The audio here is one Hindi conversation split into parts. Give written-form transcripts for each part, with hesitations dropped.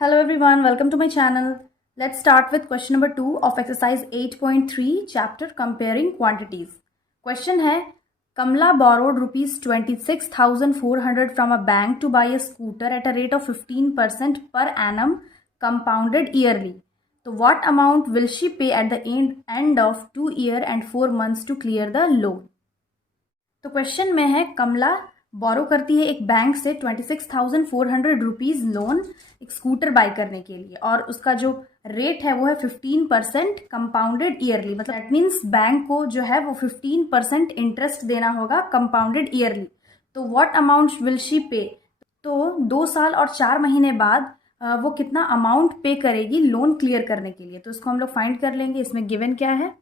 Hello everyone, welcome to my channel. Let's start with question number 2 of exercise 8.3 chapter comparing quantities. Question है Kamla borrowed rupees 26,400 from a bank to buy a scooter at a rate of 15% per annum compounded yearly. So what amount will she pay at the end of 2 years and 4 months to clear the loan? तो क्वेश्चन में है कमला बोरो करती है एक बैंक से 26,400 रुपीज़ लोन एक स्कूटर बाय करने के लिए और उसका जो रेट है वो है 15% कंपाउंडेड ईयरली। मतलब दैट मीन्स बैंक को जो है वो 15% इंटरेस्ट देना होगा कंपाउंडेड ईयरली। तो व्हाट अमाउंट विल शी पे? तो 2 साल और 4 महीने बाद वो कितना अमाउंट पे करेगी लोन क्लियर करने के लिए। तो इसको हम लोग फाइंड कर लेंगे। इसमें गिवन क्या है?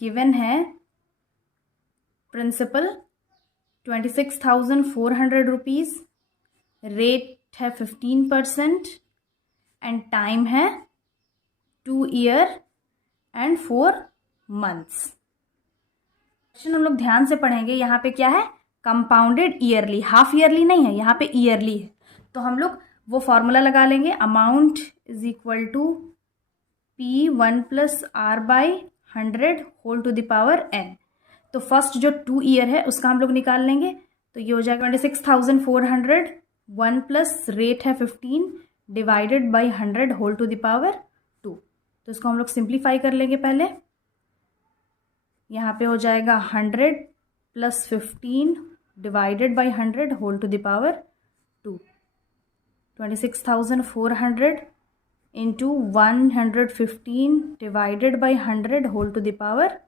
गिवन है प्रिंसिपल 26,400 रुपीज़, रेट है 15% एंड टाइम है 2 ईयर एंड 4 मंथ्स। क्वेश्चन हम लोग ध्यान से पढ़ेंगे। यहाँ पे क्या है? कंपाउंडेड ईयरली, हाफ ईयरली नहीं है, यहाँ पे ईयरली है। तो हम लोग वो फॉर्मूला लगा लेंगे, amount is equal to P1 + R/100 whole to the power n। तो फर्स्ट जो 2 ईयर है उसका हम लोग निकाल लेंगे। तो ये हो जाएगा 26,400 1 प्लस रेट है 15 divided by 100 whole to the power 2। तो इसको हम लोग सिंप्लीफाई कर लेंगे पहले। यहाँ पे हो जाएगा 100 + 15 divided by 100 whole to the power 2। 26,400 into 115 divided by 100 whole to the power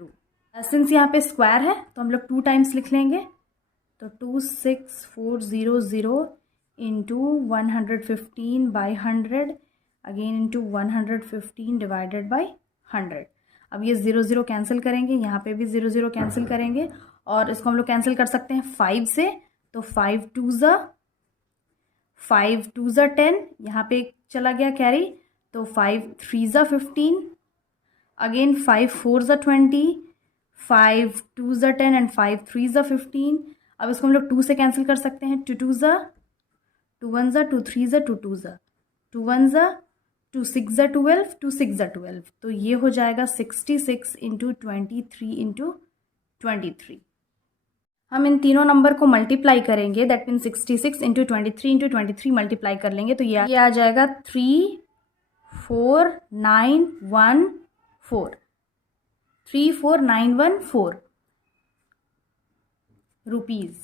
2। Since यहाँ पे स्क्वायर है तो हम लोग 2 टाइम्स लिख लेंगे। तो 26400 into 115 by 100 again into 115 divided by 100। अब ये 0 कैंसिल करेंगे, यहाँ पे भी 0 कैंसिल करेंगे और इसको हम लोग कैंसिल कर सकते हैं 5 से। तो 5 2 ज़ा 10, यहाँ पे चला गया कैरी। तो 5 3 ज़ा 15, अगेन 5 4 ज़ा 20, 5 2 ज़ा 10 एंड 5 3 ज़ा 15। अब इसको हम लोग 2 से कैंसिल कर सकते हैं। 2 2 ज़ा 2 1 ज़ा 2 3 ज़ा 2 2 ज़ा 2 1 ज़ा 2 6 ज़ा 12 2 6 ज़ा 12। तो ये हो जाएगा 66 इंटू 23 इंटू 23। हम इन तीनों नंबर को मल्टीप्लाई करेंगे, that mean 66 into 23 into 23 multiply कर लेंगे तो ये आ जाएगा 34914 34914 रुपीज़।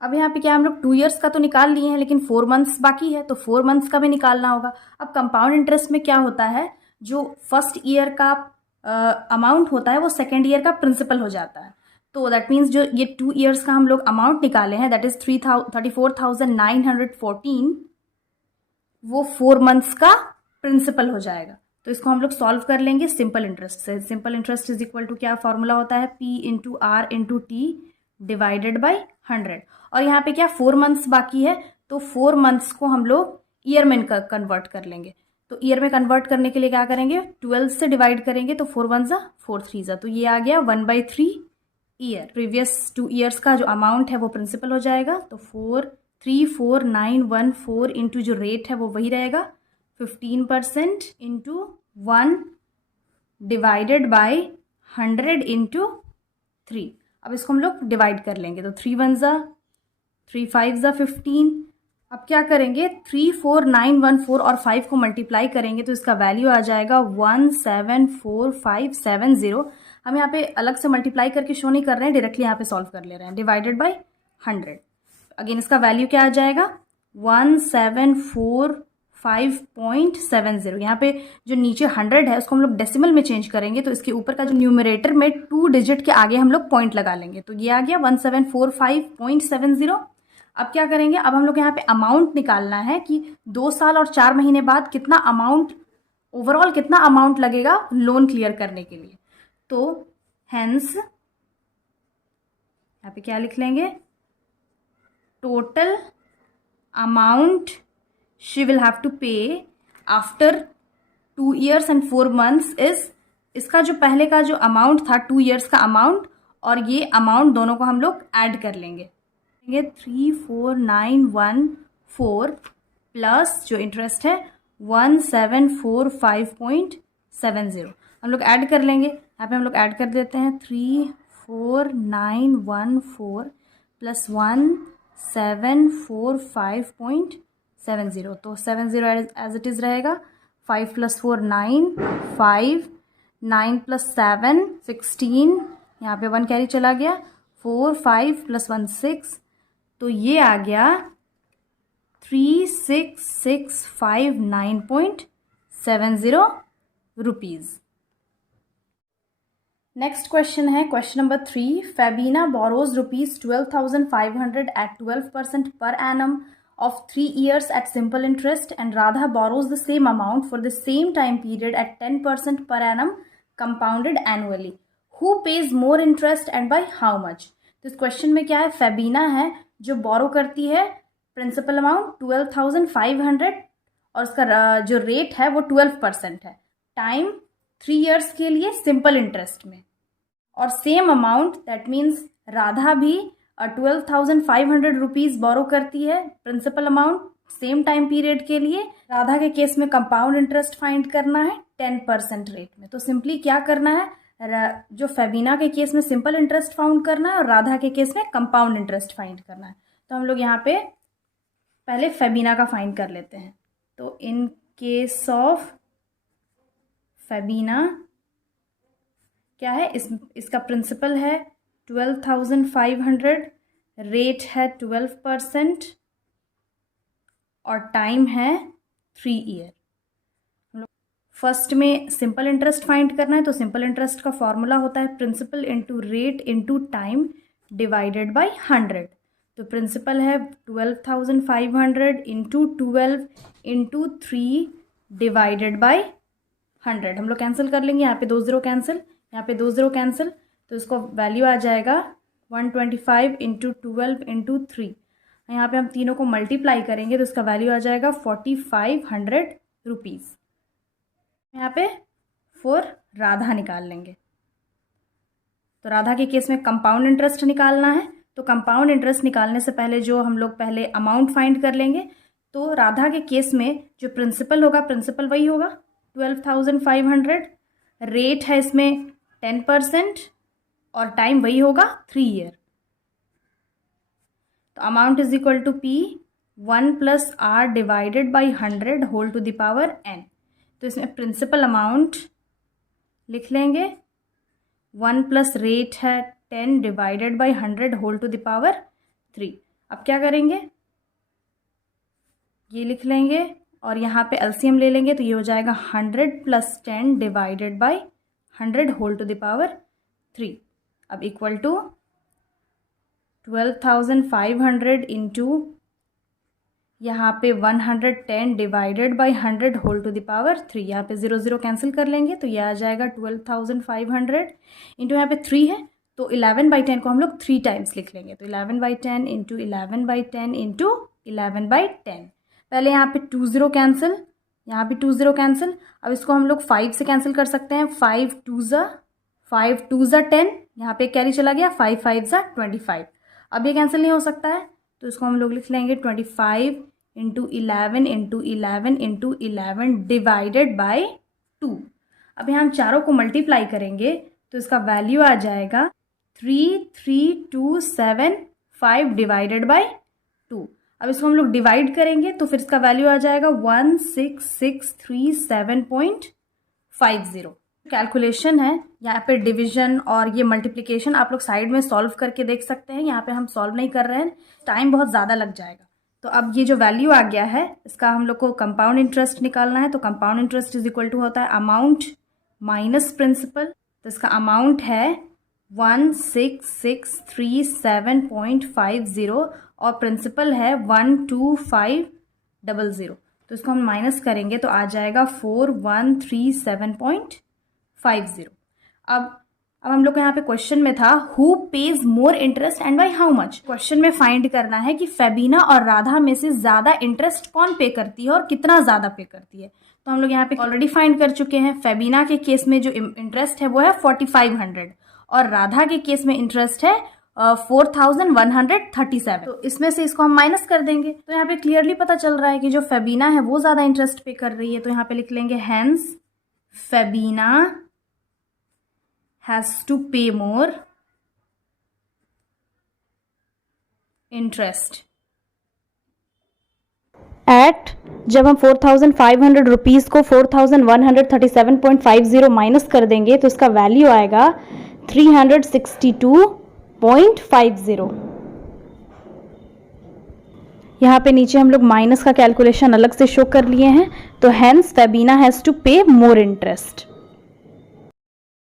अब यहाँ पे क्या हम लोग 2 ईयर्स का तो निकाल लिए हैं लेकिन 4 मंथ्स बाकी है तो 4 मंथ्स का भी निकालना होगा। अब कंपाउंड इंटरेस्ट में क्या होता है, जो फर्स्ट ईयर का अमाउंट होता है वो सेकेंड ईयर का प्रिंसिपल हो जाता है। तो दैट मीन्स जो ये 2 ईयर्स का हम लोग अमाउंट निकाले हैं दैट इज 34,914 वो 4 मंथ्स का प्रिंसिपल हो जाएगा। तो इसको हम लोग सॉल्व कर लेंगे सिंपल इंटरेस्ट से। Simple interest is equal to क्या फॉर्मूला होता है? P into R into T divided by 100। और यहाँ पे क्या 4 मंथ्स बाकी है तो 4 मंथ्स को हम लोग ईयर में कन्वर्ट कर लेंगे। तो ईयर में कन्वर्ट करने के लिए क्या करेंगे? 12 से डिवाइड करेंगे तो 4 1 ज़ा 4 3 ज़ा। तो ये आ गया 1/3 ईयर। प्रीवियस 2 ईयर्स का जो अमाउंट है वो प्रिंसिपल हो जाएगा। तो 34914 इंटू जो रेट है वो वही रहेगा 15% इंटू 1 डिवाइडेड बाई 100 इंटू 3। अब इसको हम लोग डिवाइड कर लेंगे। तो 3 1 ज़ा 3 5 ज़ा 15। अब क्या करेंगे? 34914 और 5 को मल्टीप्लाई करेंगे तो इसका वैल्यू आ जाएगा 174570। हम यहाँ पे अलग से मल्टीप्लाई करके शो नहीं कर रहे हैं, डायरेक्टली यहाँ पे सॉल्व कर ले रहे हैं। डिवाइडेड बाई 100 अगेन इसका वैल्यू क्या आ जाएगा? 1745.70। यहाँ पे जो नीचे 100 है उसको हम लोग डेसिमल में चेंज करेंगे तो इसके ऊपर का जो न्यूमरेटर में 2 डिजिट के आगे हम लोग पॉइंट लगा लेंगे। तो ये आ गया 1745.70। अब क्या करेंगे? अब हम लोग यहाँ पे अमाउंट निकालना है कि 2 साल और 4 महीने बाद कितना अमाउंट, ओवरऑल कितना अमाउंट लगेगा लोन क्लियर करने के लिए। तो हेंस यहाँ पे क्या लिख लेंगे? Total amount she will have to pay after 2 years and 4 months is, इसका जो पहले का जो अमाउंट था 2 ईयर्स का अमाउंट और ये अमाउंट दोनों को हम लोग ऐड कर लेंगे। 34914 प्लस जो इंटरेस्ट है 1745.70। हम लोग ऐड कर लेंगे, यहाँ पे हम लोग ऐड कर देते हैं 34914 प्लस 1745.70, तो 70 एज इट इज़ रहेगा। 5 + 4 9, 5 9 + 7 16, यहाँ पे 1 कैरी चला गया, 4 5 + 1 6, तो ये आ गया 36,659.70 रुपीज़। नेक्स्ट क्वेश्चन है question number 3। Febina borrows ₹12,500 at 12% per annum of 3 years at simple interest, and Radha borrows the same amount for the same time period at 10% per annum compounded annually. Who pays more interest and by how much? तो इस क्वेश्चन में क्या है, फेबिना है जो बोरो करती है प्रिंसिपल अमाउंट 12,500 और उसका जो रेट है वो 12% है, टाइम 3 years के लिए सिंपल इंटरेस्ट में, और same amount that means Radha भी 12,500 रुपीज़ बोरो करती है principal amount same time period के लिए। राधा के केस में कंपाउंड इंटरेस्ट फाइंड करना है 10% रेट में, तो सिंपली क्या करना है, जो फेबिना के केस में सिंपल इंटरेस्ट फाउंड करना है और राधा के केस में कंपाउंड इंटरेस्ट फाइंड करना है। तो हम लोग यहाँ पे पहले फेबिना का फाइंड कर लेते हैं। तो इन केस ऑफ फेबिना क्या है, इसका प्रिंसिपल है 12,500, रेट है 12% और टाइम है 3 year। हम लोग फर्स्ट में सिंपल इंटरेस्ट फाइंड करना है, तो सिंपल इंटरेस्ट का फॉर्मूला होता है principal into rate into time divided by 100। तो प्रिंसिपल है 12,500 इंटू 12 इंटू 3 डिवाइडेड बाई 100। हम लोग कैंसिल कर लेंगे, यहाँ पे 2 0 कैंसिल, यहाँ पे 2 0 कैंसिल, तो इसको वैल्यू आ जाएगा 125 इंटू 12 इंटू 3। यहाँ पे हम तीनों को मल्टीप्लाई करेंगे तो इसका वैल्यू आ जाएगा 4,500 रुपीज़। यहाँ पे 4 राधा निकाल लेंगे। तो राधा के केस में कंपाउंड इंटरेस्ट निकालना है, तो कंपाउंड इंटरेस्ट निकालने से पहले जो हम लोग पहले अमाउंट फाइंड कर लेंगे। तो राधा के केस में जो प्रिंसिपल होगा, प्रिंसिपल वही होगा 12,500, रेट है इसमें 10% और टाइम वही होगा 3 year। तो amount is equal to P 1 + R divided by 100 whole to the power n। तो इसमें प्रिंसिपल अमाउंट लिख लेंगे 1 + रेट है 10 divided by 100 whole to the power 3। अब क्या करेंगे, ये लिख लेंगे और यहाँ पे एलसीएम ले लेंगे, तो ये हो जाएगा 100 + 10 divided by 100 whole to the power 3। अब इक्वल टू 12,500 इंटू यहाँ पे 110 divided by 100 whole to the power 3। यहाँ पे 0 0 कैंसिल कर लेंगे, तो ये आ जाएगा 12,500 इंटू यहाँ पे 3 है, तो 11/10 को हम लोग 3 टाइम्स लिख लेंगे। तो 11/10 इंटू 11/10 इंटू 11/10। पहले यहाँ पे 2 0 कैंसिल, यहाँ पे 2 0 कैंसिल। अब इसको हम लोग 5 से कैंसिल कर सकते हैं, 5 2 ज़ा 10, यहाँ पे कैरी चला गया, 5 5 ज़ा 25। अब ये कैंसिल नहीं हो सकता है, तो इसको हम लोग लिख लेंगे 25 into 11 into 11 into 11 divided by 2। अब यहाँ हम चारों को मल्टीप्लाई करेंगे तो इसका वैल्यू आ जाएगा 33275 डिवाइडेड बाई 2। अब इसको हम लोग डिवाइड करेंगे तो फिर इसका वैल्यू आ जाएगा 16637.50। कैलकुलेशन है, यहाँ पे डिवीजन और ये मल्टीप्लिकेशन आप लोग साइड में सॉल्व करके देख सकते हैं। यहाँ पे हम सॉल्व नहीं कर रहे हैं, टाइम बहुत ज़्यादा लग जाएगा। तो अब ये जो वैल्यू आ गया है इसका हम लोग को कंपाउंड इंटरेस्ट निकालना है। तो compound interest is equal to होता है अमाउंट माइनस प्रिंसिपल। तो इसका अमाउंट है 16637.50 और प्रिंसिपल है 12500। तो इसको हम माइनस करेंगे तो आ जाएगा 4137.50। अब हम लोग को यहाँ पे क्वेश्चन में था who page more interest and by how much. Question में फाइंड करना है कि फेबिना और राधा में से ज्यादा इंटरेस्ट कौन पे करती है और कितना ज्यादा पे करती है। तो हम लोग यहाँ पे ऑलरेडी फाइंड कर चुके हैं। फेबिना के केस में जो इंटरेस्ट है वो है 4500 और राधा के केस में इंटरेस्ट है 4137। तो इसमें से इसको हम माइनस कर देंगे। तो यहाँ पे क्लियरली पता चल रहा है कि जो फेबीना है वो ज़्यादा इंटरेस्ट पे कर रही है। तो यहाँ पे लिख लेंगे हेंस फेबीना हैज़ टू पे मोर इंटरेस्ट एट, जब हम 4500 रुपीज़ को 4137.50 माइनस कर देंगे तो इसका वैल्यू आएगा 362.50। यहाँ पे नीचे हम लोग माइनस का कैलकुलेशन अलग से शो कर लिए हैं। तो हेंस फेबीना हैज़ टू पे मोर इंटरेस्ट।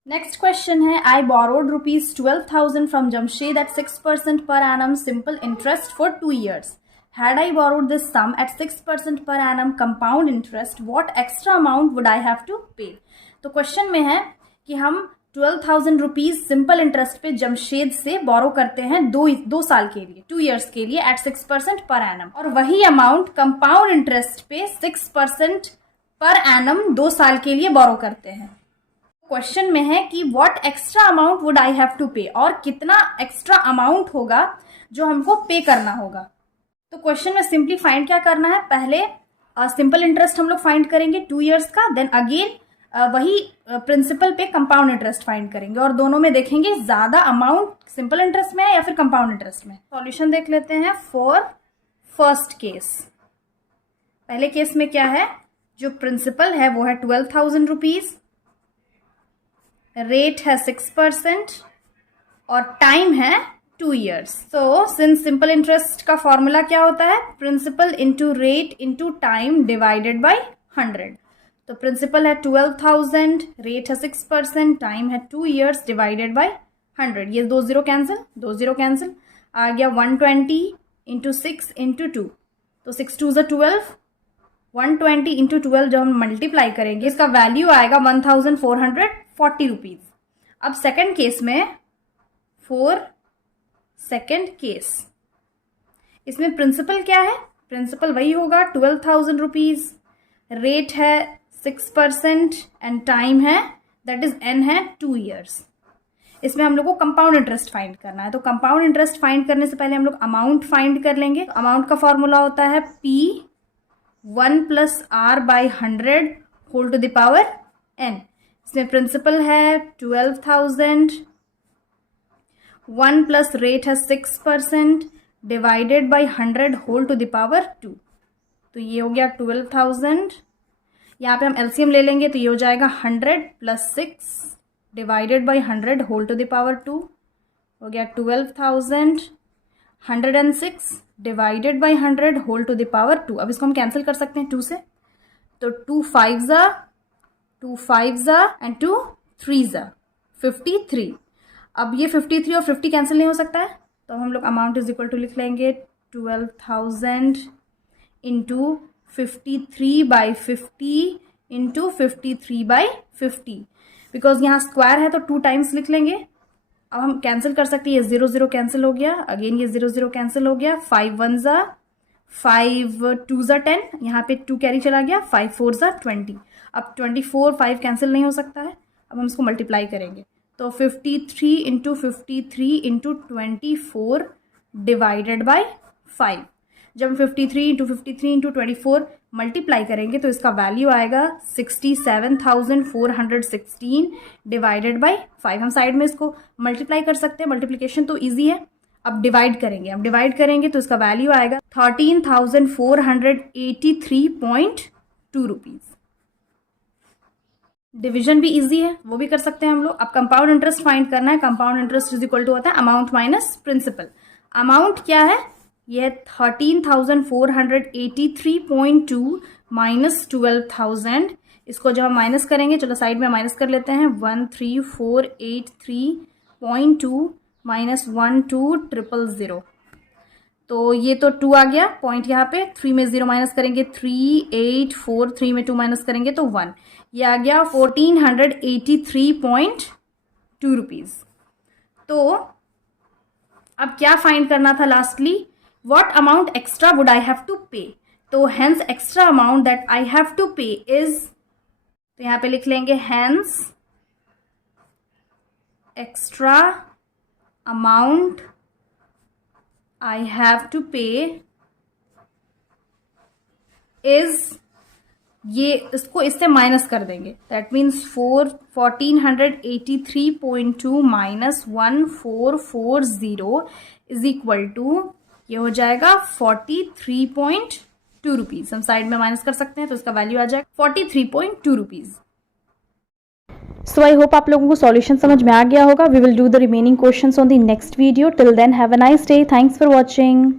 नेक्स्ट क्वेश्चन है, I borrowed ₹12,000 from Jamshed at 6% per annum simple interest for 2 years. Had I borrowed this sum at 6% per annum compound interest, what extra amount would I have to pay? तो क्वेश्चन में है कि हम 12,000 रुपीज सिंपल इंटरेस्ट पे जमशेद से बोरो करते हैं दो साल के लिए, 2 years के लिए एट 6% पर एनम, और वही अमाउंट कंपाउंड इंटरेस्ट पे 6% पर एनम 2 साल के लिए बोरो करते हैं। क्वेश्चन में है कि what extra amount would I have to pay, और कितना एक्स्ट्रा अमाउंट होगा जो हमको पे करना होगा। तो क्वेश्चन में सिंपली फाइंड क्या करना है, पहले सिंपल इंटरेस्ट हम लोग फाइंड करेंगे 2 years का, देन अगेन वही प्रिंसिपल पे कंपाउंड इंटरेस्ट फाइंड करेंगे, और दोनों में देखेंगे ज्यादा अमाउंट सिंपल इंटरेस्ट में है या फिर कंपाउंड इंटरेस्ट में। सॉल्यूशन देख लेते हैं फॉर फर्स्ट केस। पहले केस में क्या है, जो प्रिंसिपल है वो है 12,000 रुपीज, रेट है 6% और टाइम है 2 years। तो सिंस सिंपल इंटरेस्ट का फॉर्मूला क्या होता है, principal into rate into time divided by 100। तो प्रिंसिपल है 12,000, रेट है 6%, टाइम है 2 years डिवाइडेड बाय 100। ये 2 0 कैंसिल, 2 0 कैंसिल, आ गया 120 इंटू 6 इंटू 2, तो 6 2 12, 120 इंटू 12 जब हम मल्टीप्लाई करेंगे इसका वैल्यू आएगा 1,440 रुपीज। अब सेकंड केस में, फॉर सेकंड केस, इसमें प्रिंसिपल क्या है, प्रिंसिपल वही होगा 12,000 रुपीज, रेट है 6% एंड टाइम है दैट इज n है 2 years। इसमें हम लोग को कंपाउंड इंटरेस्ट फाइंड करना है। तो कंपाउंड इंटरेस्ट फाइंड करने से पहले हम लोग अमाउंट फाइंड कर लेंगे। अमाउंट का फॉर्मूला होता है P 1 + R/100 whole to the power n। इसमें प्रिंसिपल है 12,000, 1 प्लस रेट है 6% divided by 100 whole to the power 2। तो ये हो गया 12,000। यहाँ पे हम एलसीएम ले लेंगे तो ये हो जाएगा 100 + 6 divided by 100 whole to the power 2, हो गया 12,000। 106 divided by 100 whole to the power 2। अब इसको हम कैंसिल कर सकते हैं 2 से, तो 2 5 एंड 2 3 53। अब ये 53 और 50 कैंसिल नहीं हो सकता है, तो हम लोग अमाउंट इज इक्वल टू लिख लेंगे 12,000 इंटू 53/50 इंटू 53/50। बिकॉज यहाँ स्क्वायर है तो 2 टाइम्स लिख लेंगे। अब हम कैंसिल कर सकते हैं, ये 0 0 कैंसिल हो गया, अगेन ये 0 0 कैंसिल हो गया, 5 1 5 2 10, यहाँ पे 2 कैरी चला गया, 5 4 20। अब 24 5 कैंसिल नहीं हो सकता है, अब हम इसको मल्टीप्लाई करेंगे, तो 53 इंटू 53 इंटू 24 डिवाइडेड बाई 5। जब हम 53 इंटू 53 इंटू 24 मल्टीप्लाई करेंगे तो इसका वैल्यू आएगा 67,416 डिवाइडेड बाई 5। हम साइड में इसको मल्टीप्लाई कर सकते हैं, मल्टीप्लिकेशन तो इजी है। अब डिवाइड करेंगे, तो इसका वैल्यू आएगा 13,483.2 रुपीज। डिवीजन भी इजी है, वो भी कर सकते हैं हम लोग। अब कंपाउंड इंटरेस्ट फाइंड करना है। Compound interest is equal to होता है अमाउंट माइनस प्रिंसिपल। अमाउंट क्या है, ये 13,483.2 माइनस 12,000। इसको जब हम माइनस करेंगे, चलो साइड में माइनस कर लेते हैं, 13,483.2 माइनस 12,000। तो ये तो 2 आ गया पॉइंट यहाँ पे, 3 में 0 माइनस करेंगे 3,843, 3 में 2 माइनस करेंगे तो 1। ये आ गया 1,483.2 रुपीज। तो अब क्या फाइंड करना था lastly, what amount extra would I have to pay. तो hence extra amount that I have to pay is, तो यहाँ पे लिख लेंगे hence extra amount I have to pay is, ये इसको इससे माइनस कर देंगे, that means 1483.2 minus 1440 is equal to, ये हो जाएगा 43.2 रुपीज। हम साइड में माइनस कर सकते हैं तो इसका वैल्यू आ जाएगा 43.2 रुपीज। सो आई होप आप लोगों को सॉल्यूशन समझ में आ गया होगा। We will do the remaining questions on the next video. Till then have a nice day. Thanks for watching.